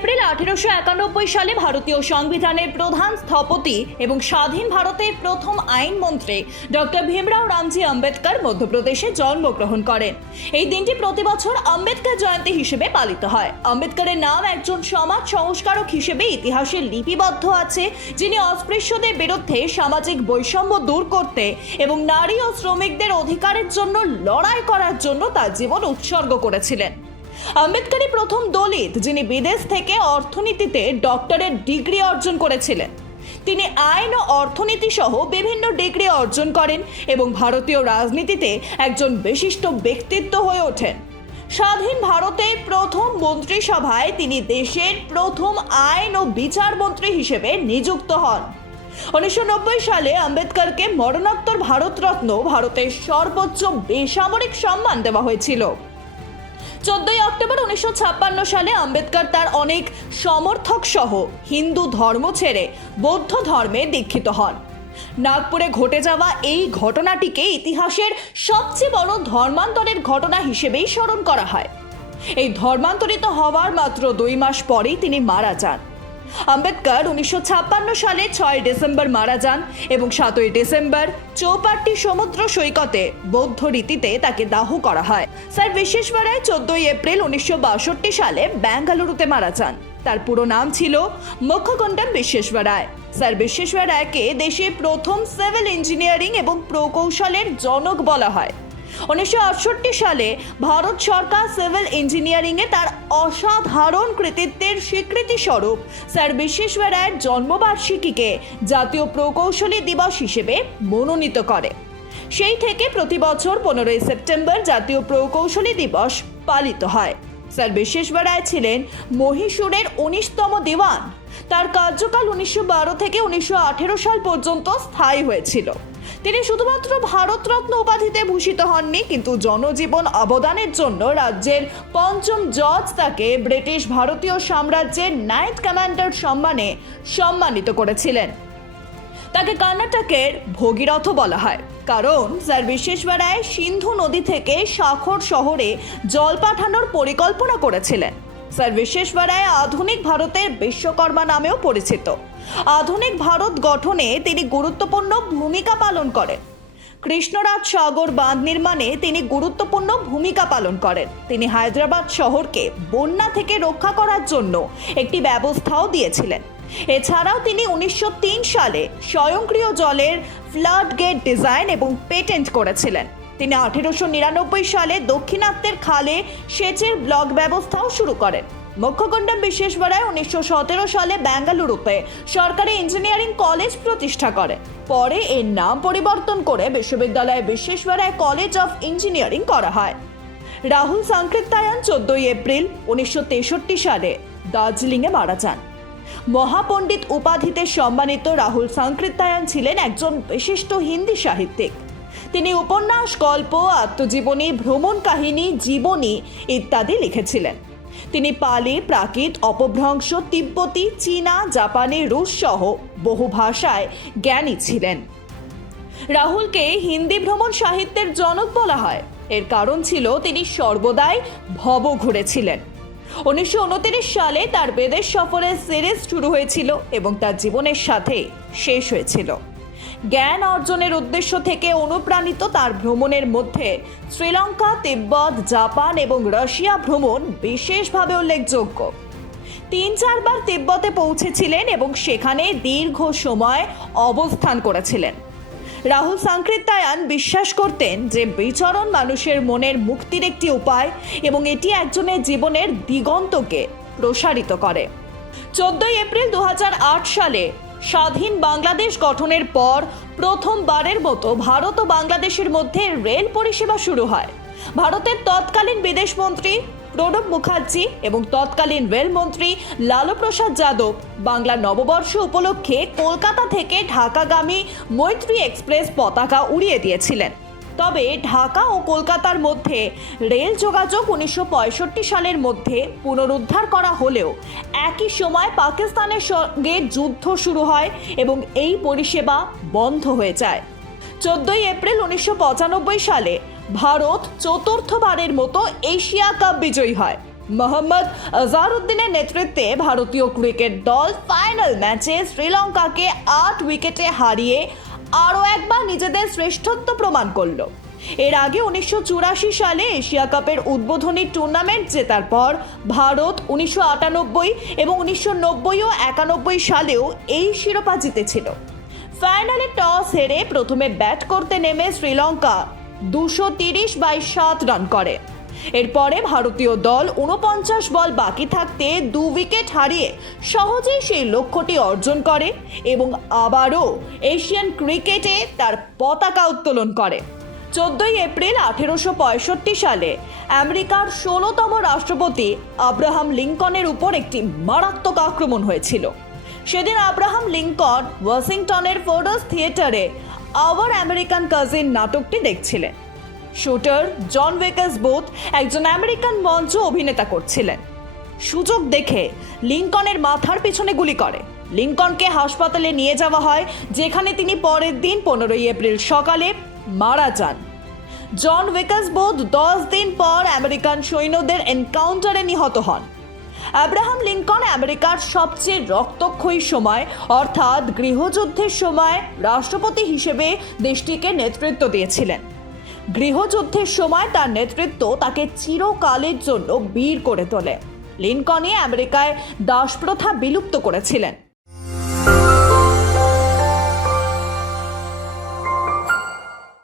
April 1891 সালে ভারতীয় সংবিধানের প্রধান স্থপতি এবং স্বাধীন ভারতের প্রথম আইনমন্ত্রী ডক্টর ভীমরাও রামজি আম্বেদকর মধ্যপ্রদেশে জন্মগ্রহণ করেন। এই দিনটি প্রতি বছর আম্বেদকর জয়ন্তী হিসেবে পালিত হয়। আম্বেদকরের নাম একজন সমাজ সংস্কারক হিসেবে ইতিহাসে লিপিবদ্ধ আছে, যিনি অস্পৃশ্যদের বিরুদ্ধে সামাজিক বৈষম্য দূর করতে এবং নারী ও শ্রমিকদের অধিকারের জন্য লড়াই করার জন্য তার জীবন উৎসর্গ করেছিলেন। আম্বেদকরই প্রথম দলিত যিনি বিদেশ থেকে অর্থনীতিতে ডক্টরেট ডিগ্রি অর্জন করেছিলেন। তিনি আইন ও অর্থনীতি সহ বিভিন্ন ডিগ্রি অর্জন করেন এবং ভারতীয় রাজনীতিতে একজন বিশিষ্ট ব্যক্তিত্ব হয়ে ওঠেন। স্বাধীন ভারতের প্রথম মন্ত্রিসভায় তিনি দেশের প্রথম আইন ও বিচার মন্ত্রী হিসেবে নিযুক্ত হন। 1990 সালে আম্বেদকরকে মরণোত্তর ভারতরত্ন, ভারতের সর্বোচ্চ বেসামরিক সম্মান দেওয়া হয়েছিল। 14 অক্টোবর 1956 সালে আম্বেদকর তার অনেক সমর্থক সহ হিন্দু ধর্ম ছেড়ে বৌদ্ধ ধর্মে দীক্ষিত হন। নাগপুরে ঘটে যাওয়া এই ঘটনাটিকে ইতিহাসের সবচেয়ে বড় ধর্মান্তরের ঘটনা হিসেবেই স্মরণ করা হয়। এই ধর্মান্তরিত হওয়ার মাত্র 2 মাস পরেই তিনি মারা যান। আম্বেদকর 1956 সালে 6 ডিসেম্বর মারা যান এবং 7 ডিসেম্বর চৌপাট্টি সমুদ্র সৈকতে বৌদ্ধ রীতিতে তাকে দাহ করা হয়। স্যার বিশ্বেশ্বরায় 14 এপ্রিল 1962 সালে বেঙ্গালুরুতে মারা যান। তার পুরো নাম ছিল মোক্ষগুন্ডম বিশ্বেশ্বরায়। স্যার বিশ্বেশ্বরায়কে দেশের প্রথম সিভিল ইঞ্জিনিয়ারিং এবং প্রকৌশলের জনক বলা হয়। 1968 সালে ভারত সরকার সিভিল ইঞ্জিনিয়ারিংয়ে তার অসাধারণ কৃতিত্বের স্বীকৃতি স্বরূপ স্যার বিশ্বেশ্বরায়ের জন্মবার্ষিকীকে জাতীয় প্রকৌশলী দিবস হিসেবে মনোনীত করে। সেই থেকে প্রতি বছর 15 সেপ্টেম্বর জাতীয় প্রকৌশলী দিবস পালিত হয়। স্যার বিশ্বেশ্বরায় ছিলেন মহীশূরের 19তম দিওয়ান। তার কার্যকাল 1912 থেকে 1918 সাল পর্যন্ত স্থায়ী হয়েছিল। তিনি শুধুমাত্র ভারতরত্ন উপাধিতে ভূষিত হননি, কিন্তু জনজীবন অবদানের জন্য রাজ্যের 5ম জজ তাকে ব্রিটিশ ভারতীয় সাম্রাজ্যের নাইট কমান্ডার সম্মানে সম্মানিত করেছিলেন। তাকে কর্ণাটকের ভগীরথ বলা হয়, কারণ স্যার বিশ্বেশ্বরায় সিন্ধু নদী থেকে সাখর শহরে জল পাঠানোর পরিকল্পনা করেছিলেন। স্যার বিশ্বেশ্বরায় আধুনিক ভারতের বিশ্বকর্মা নামেও পরিচিত। আধুনিক ভারত গঠনে তিনি গুরুত্বপূর্ণ ভূমিকা পালন করেন। কৃষ্ণরাজ সাগর বাঁধ নির্মাণে তিনি গুরুত্বপূর্ণ ভূমিকা পালন করেন। তিনি হায়দ্রাবাদ শহরকে বন্যা থেকে রক্ষা করার জন্য একটি ব্যবস্থাও দিয়েছিলেন। এছাড়াও তিনি 1903 সালে স্বয়ংক্রিয় জলের ফ্লাড গেট ডিজাইন এবং পেটেন্ট করেছিলেন। তিনি 1899 সালে দক্ষিণাত্যের খালে সেচের ব্লক ব্যবস্থাও শুরু করেন। মোক্ষগুন্ডম বিশ্বেশ্বরায় 1917 সালে বেঙ্গালুরুতে সরকারি ইঞ্জিনিয়ারিং কলেজ প্রতিষ্ঠা করেন। পরে এর নাম পরিবর্তন করে বিশ্ববিদ্যালয় বিশ্বেশ্বরায় কলেজ অফ ইঞ্জিনিয়ারিং করা হয়। রাহুল সাংকৃত্যায়ন 14 এপ্রিল 1963 সালে দার্জিলিংয়ে মারা যান। মহাপণ্ডিত উপাধিতে সম্মানিত রাহুল সাংকৃত্যায়ন ছিলেন একজন বিশিষ্ট হিন্দি সাহিত্যিক। তিনি উপন্যাস, গল্প, আত্মজীবনী, ভ্রমণ কাহিনী, জীবনী ইত্যাদি লিখেছিলেন। তিনি পালি, প্রাকৃত, অপভ্রংশ, তিব্বতী, চীনা, জাপানি, রুশ সহ বহু ভাষায় জ্ঞানী ছিলেন। রাহুলকে হিন্দি ভ্রমণ সাহিত্যের জনক বলা হয়। এর কারণ ছিল তিনি সর্বদাই ভব ঘুরেছিলেন। 1929 সালে তার বিদেশ সফরের সিরিজ শুরু হয়েছিল এবং তার জীবনের সাথে শেষ হয়েছিল। জ্ঞান অর্জনের উদ্দেশ্য থেকে অনুপ্রাণিত তার ভ্রমণের মধ্যে শ্রীলঙ্কা, তিব্বত, জাপান এবং রাশিয়া ভ্রমণ বিশেষভাবে উল্লেখযোগ্য। 3-4 বার তিব্বতে পৌঁছেছিলেন এবং সেখানে দীর্ঘ সময় অবস্থান করেছিলেন। রাহুল সাংকৃত্যায়ন বিশ্বাস করতেন যে বিচরণ মানুষের মনের মুক্তির একটি উপায় এবং এটি একজনের জীবনের দিগন্তকে প্রসারিত করে। 14 এপ্রিল 2008 সালে স্বাধীন বাংলাদেশ গঠনের পর প্রথমবারের মতো ভারত ও বাংলাদেশের মধ্যে রেল পরিষেবা শুরু হয়। ভারতের তৎকালীন বিদেশমন্ত্রী প্রণব মুখার্জি এবং তৎকালীন রেলমন্ত্রী লালু প্রসাদ যাদব বাংলা নববর্ষ উপলক্ষে কলকাতা থেকে ঢাকাগামী মৈত্রী এক্সপ্রেস পতাকা উড়িয়ে দিয়েছিলেন। তবে ঢাকা ও কলকাতার মধ্যে রেল যোগাযোগ 1965 সালের মধ্যে পুনরুদ্ধার করা হলেও একই সময় পাকিস্তানের সঙ্গে যুদ্ধ শুরু হয় এবং এই পরিষেবা বন্ধ হয়ে যায়। 14 এপ্রিল 1995 সালে ভারত চতুর্থবারের মতো এশিয়া কাপ বিজয়ী হয়। মোহাম্মদ আজহারউদ্দিনের নেতৃত্বে ভারতীয় ক্রিকেট দল ফাইনাল ম্যাচে শ্রীলঙ্কাকে 8 উইকেটে হারিয়ে আরও একবার নিজেদের শ্রেষ্ঠত্ব প্রমাণ করল। এর আগে 1984 সালে এশিয়া কাপের উদ্বোধনী টুর্নামেন্ট জেতার পর ভারত 1998 এবং 1990 ও 91 সালেও এই শিরোপা জিতেছিল। ফাইনালে টস হেরে প্রথমে ব্যাট করতে নেমে শ্রীলঙ্কা 230/7 রান করে। এরপরে ভারতীয় দল 49 বল বাকি থাকতে 2 উইকেট হারিয়ে সহজেই সেই লক্ষ্যটি অর্জন করে এবং আবারও এশিয়ান ক্রিকেটে তার পতাকা উত্তোলন করে। 14 এপ্রিল 1865 সালে আমেরিকার 16তম রাষ্ট্রপতি আব্রাহাম লিঙ্কনের উপর একটি মারাত্মক আক্রমণ হয়েছিল। সেদিন আব্রাহাম লিঙ্কন ওয়াশিংটনের ফোর্ডস থিয়েটারে আওয়ার আমেরিকান কাজিন নাটকটি দেখছিলেন। শুটার জন উইকেসবোথ একজন আমেরিকান মঞ্চ অভিনেতা করছিলেন। সুযোগ দেখে লিঙ্কনের মাথার পিছনে গুলি করে। লিঙ্কনকে হাসপাতালে নিয়ে যাওয়া হয়, যেখানে তিনি পরের দিন 15 এপ্রিল সকালে মারা যান। জন উইকেসবোথ 10 দিন পর আমেরিকান সৈন্যদের এনকাউন্টারে নিহত হন। আব্রাহাম লিঙ্কন আমেরিকার সবচেয়ে রক্তক্ষয়ী সময় অর্থাৎ গৃহযুদ্ধের সময় রাষ্ট্রপতি হিসেবে দেশটিকে নেতৃত্ব দিয়েছিলেন। গৃহযুদ্ধের সময় তার নেতৃত্ব তাকে চিরকালের জন্য বীর করে তোলে। লিঙ্কনই আমেরিকায় দাসপ্রথা বিলুপ্ত করেছিলেন।